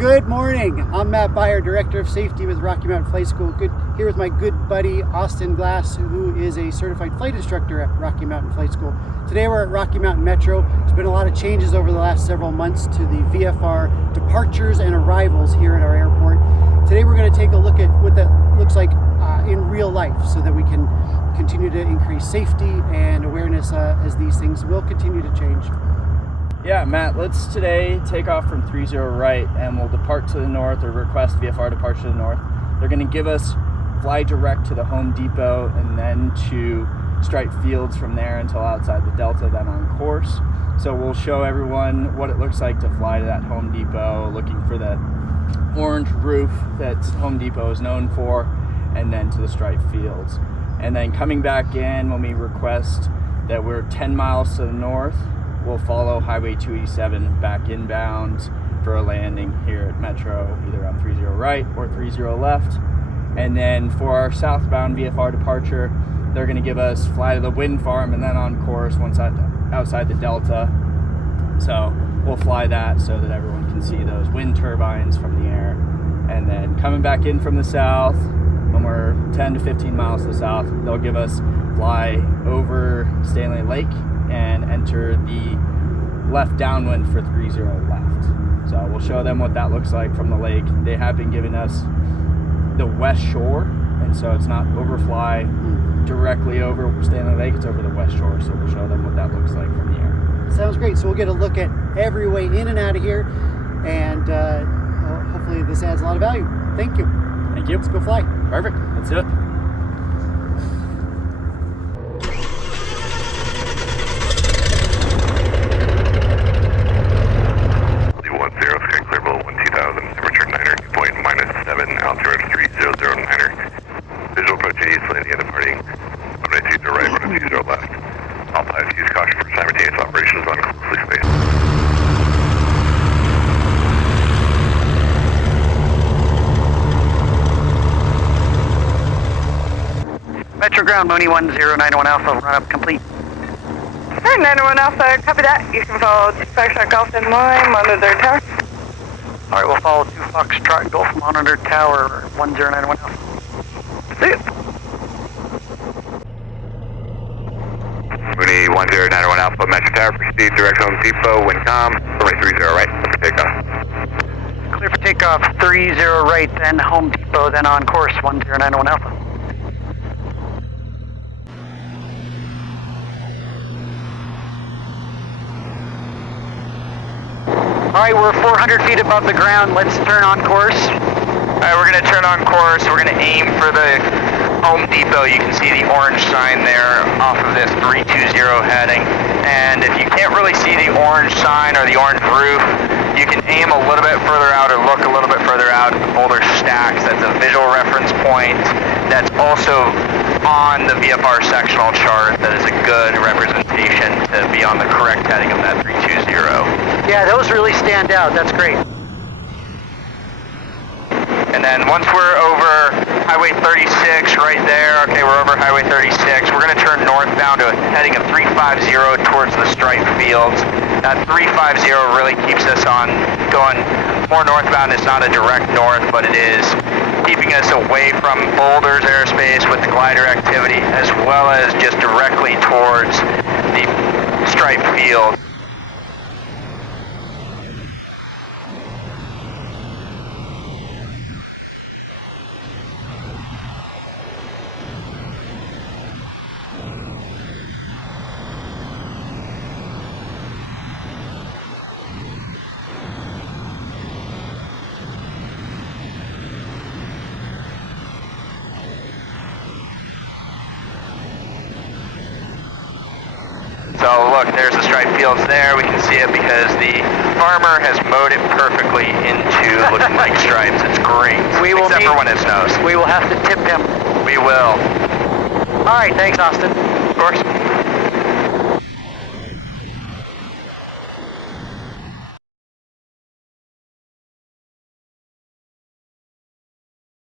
Good morning. I'm Matt Byer, Director of Safety with Rocky Mountain Flight School. Here with my good buddy Austin Glass, who is a certified flight instructor at Rocky Mountain Flight School. Today we're at Rocky Mountain Metro. There's been a lot of changes over the last several months to the VFR departures and arrivals here at our airport. Today we're going to take a look at what that looks like in real life so that we can continue to increase safety and awareness as these things will continue to change. Yeah, Matt, let's today take off from 30 right and we'll depart to the north or request VFR departure to the north. They're going to give us fly direct to the Home Depot and then to Stripe Fields from there until outside the Delta, then on course. So we'll show everyone what it looks like to fly to that Home Depot, looking for the orange roof that Home Depot is known for, and then to the Stripe Fields. And then coming back in when we request that we're 10 miles to the north, we'll follow Highway 287 back inbound for a landing here at Metro, either on 30 right or 30 left. And then for our southbound VFR departure, they're going to give us fly to the wind farm and then on course once outside the Delta. So we'll fly that so that everyone can see those wind turbines from the air. And then coming back in from the south, when we're 10 to 15 miles to the south, they'll give us fly over Stanley Lake and enter the left downwind for 30 left. So we'll show them what that looks like from the lake. They have been giving us the west shore, and so it's not overfly directly over Stanley Lake, it's over the west shore. So we'll show them what that looks like from the air. Sounds great. So we'll get a look at every way in and out of here, and hopefully this adds a lot of value. Thank you. Thank you. Let's go fly. Perfect. Let's do it. Metro ground, Mooney 1091 Alpha, run up complete. 91 Alpha, copy that. You can follow 2 Foxtrot Golf in line, monitor their tower. Alright, we'll follow 2 Foxtrot Golf monitor tower, 1091 Alpha. See you. Mooney 1091 Alpha, Metro Tower, proceed direct Home Depot, wind calm, runway 30 right, let's take off. Clear for takeoff, 30 right, then Home Depot, then on course, 1091 Alpha. Alright, we're 400 feet above the ground. Let's turn on course. Alright, we're going to turn on course. We're going to aim for the Home Depot. You can see the orange sign there off of this 320 heading. And if you can't really see the orange sign or the orange roof, you can aim a little bit further out or look a little bit further out at the boulder stacks. That's a visual reference point. That's also on the VFR sectional chart. That is a good representation to be on the correct heading of that 320. Yeah, those really stand out. That's great. And then once we're over Highway 36 right there, okay, we're over Highway 36, we're going to turn northbound to a heading of 350 towards the Stripe Fields. That 350 really keeps us on going more northbound. It's not a direct north, but it is keeping us away from Boulder's airspace with the glider activity, as well as just directly towards the Stripe Field. So look, there's the Stripe Fields there. We can see it because the farmer has mowed it perfectly into looking like stripes. It's great, except for when it snows. We will have to tip him. We will. Alright, thanks Austin. Of course.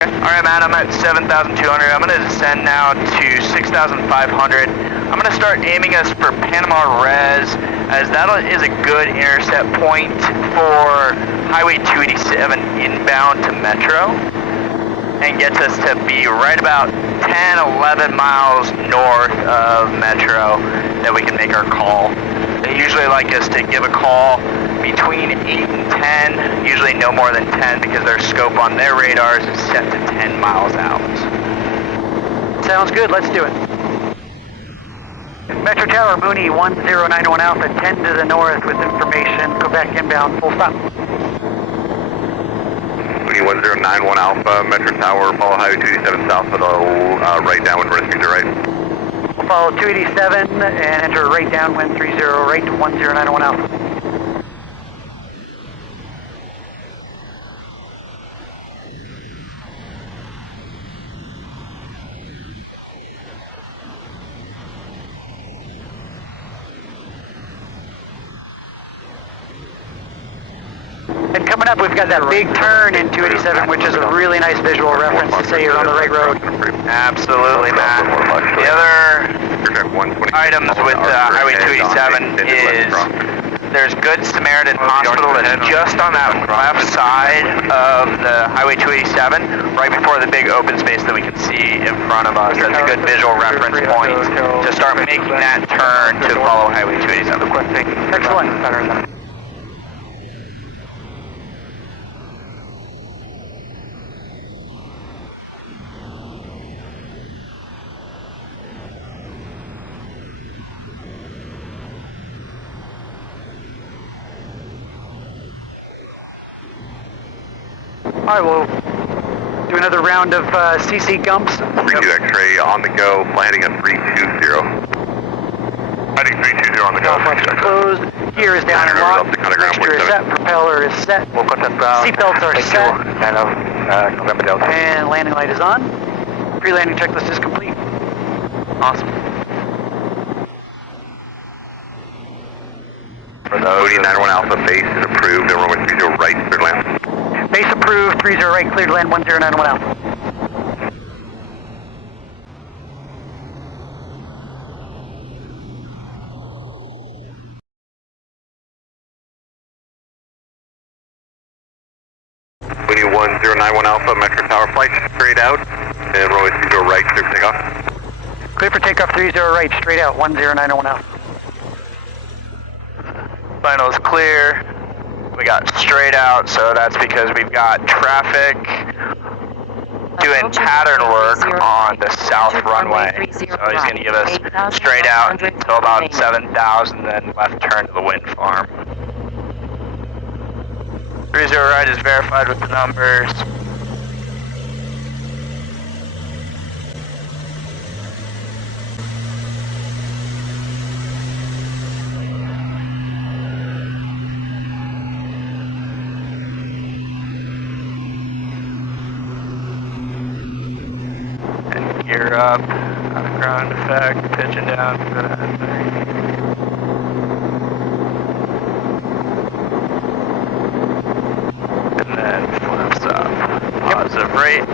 Alright, Matt, I'm at 7,200. I'm going to descend now to 6,500. I'm going to start aiming us for Panama Res, as that is a good intercept point for Highway 287 inbound to Metro, and gets us to be right about 10, 11 miles north of Metro that we can make our call. They usually like us to give a call between 8 and 10, usually no more than 10 because their scope on their radars is set to 10 miles out. Sounds good, let's do it. Metro Tower, Mooney 1091 Alpha, 10 to the north with information. Go back inbound, full stop. Mooney 1091 Alpha, Metro Tower, follow Highway 287 south for the right downwind rescue to right. We'll follow 287 and enter right downwind 30 right to 1091 Alpha. And coming up, we've got that big turn in 287, which is a really nice visual reference to say you're on the right road. Absolutely, Matt. The other items with Highway 287 is there's Good Samaritan Hospital that's just on that left side of the Highway 287, right before the big open space that we can see in front of us. That's a good visual reference point to start making that turn to follow Highway 287. Excellent. All right, we'll do another round of CC Gumps. 32 X-ray on the go, landing at 320. Heading 320 on the go. Closed, gear is down and locked, mixture is set, propeller is set, seatbelts are set, and landing light is on. Pre-landing checklist is complete. Awesome. Mooney 91 Alpha base is approved, everyone with 30 right, cleared land. Base approved, 30 right, cleared land, 1091 Alpha. Mooney 1091 Alpha, Metro Tower flight straight out, and runway 30 right, clear for takeoff. Clear for takeoff, 30 right, straight out, 1091 Alpha. Final is clear. We got straight out, so that's because we've got traffic doing pattern work on the south runway. So he's going to give us straight out until about 7,000, then left turn to the wind farm. 30 right is verified with the numbers. Gear up, on a ground effect, pitching down for that 30. And then flips up. Positive rate.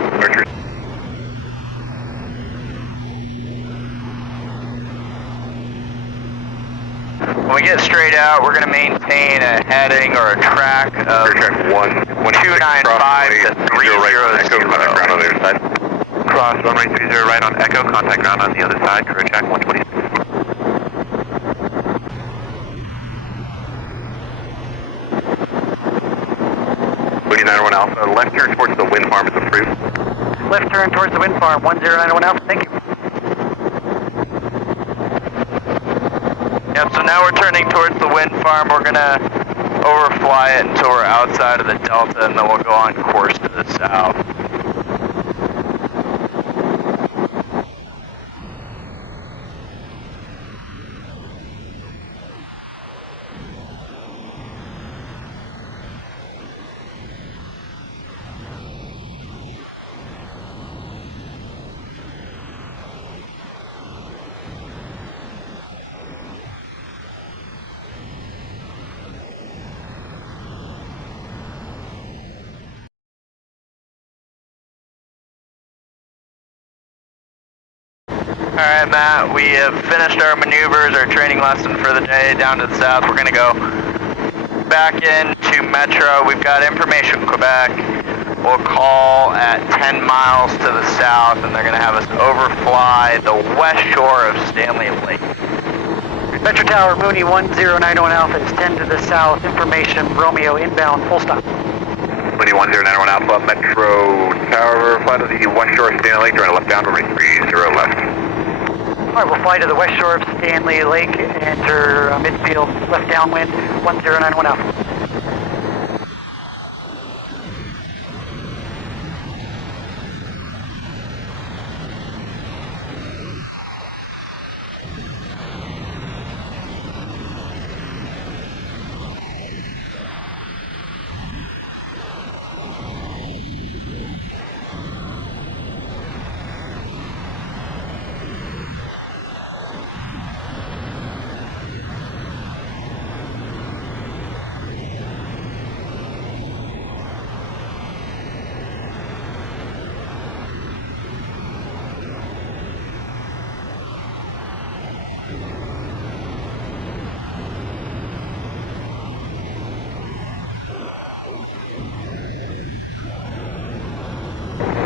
When we get straight out, we're going to maintain a heading or a track of 295 to 300. Cross runway 30 right on Echo, contact ground on the other side, career track 120. Mooney 91 Alpha, left turn towards the wind farm is approved. Left turn towards the wind farm, 1091 Alpha, thank you. Yep, so now we're turning towards the wind farm. We're going to overfly it until we're outside of the delta, and then we'll go on course to the south. Alright, Matt, we have finished our maneuvers, our training lesson for the day down to the south. We're going to go back into Metro. We've got information Quebec. We'll call at 10 miles to the south, and they're going to have us overfly the west shore of Stanley Lake. Metro Tower, Mooney 1091 Alpha is 10 to the south. Information, Romeo inbound, full stop. Mooney 1091 Alpha, Metro Tower, fly to the west shore of Stanley Lake, turn left down, runway 30 left. All right, we'll fly to the west shore of Stanley Lake, enter midfield, left downwind, 1091 Alpha.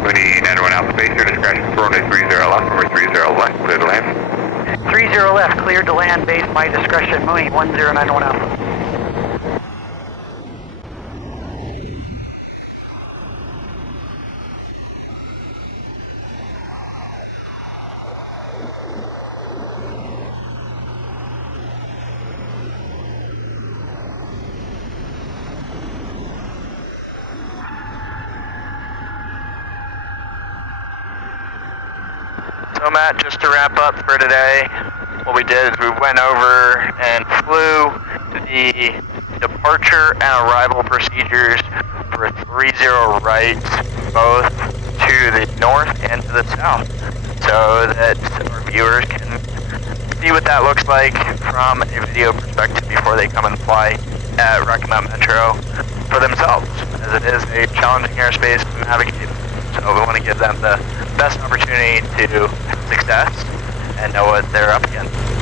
Mooney 91 Alpha, base your discretion, runway 30 left, runway 30 left, clear to land. 30 left, cleared to land, base my discretion, Mooney 1091 Alpha. So Matt, just to wrap up for today, what we did is we went over and flew the departure and arrival procedures for 30 right, both to the north and to the south, so that our viewers can see what that looks like from a video perspective before they come and fly at Rocky Mountain Metro for themselves, as it is a challenging airspace to navigate. So we want to give them the best opportunity to have success and know what they're up against.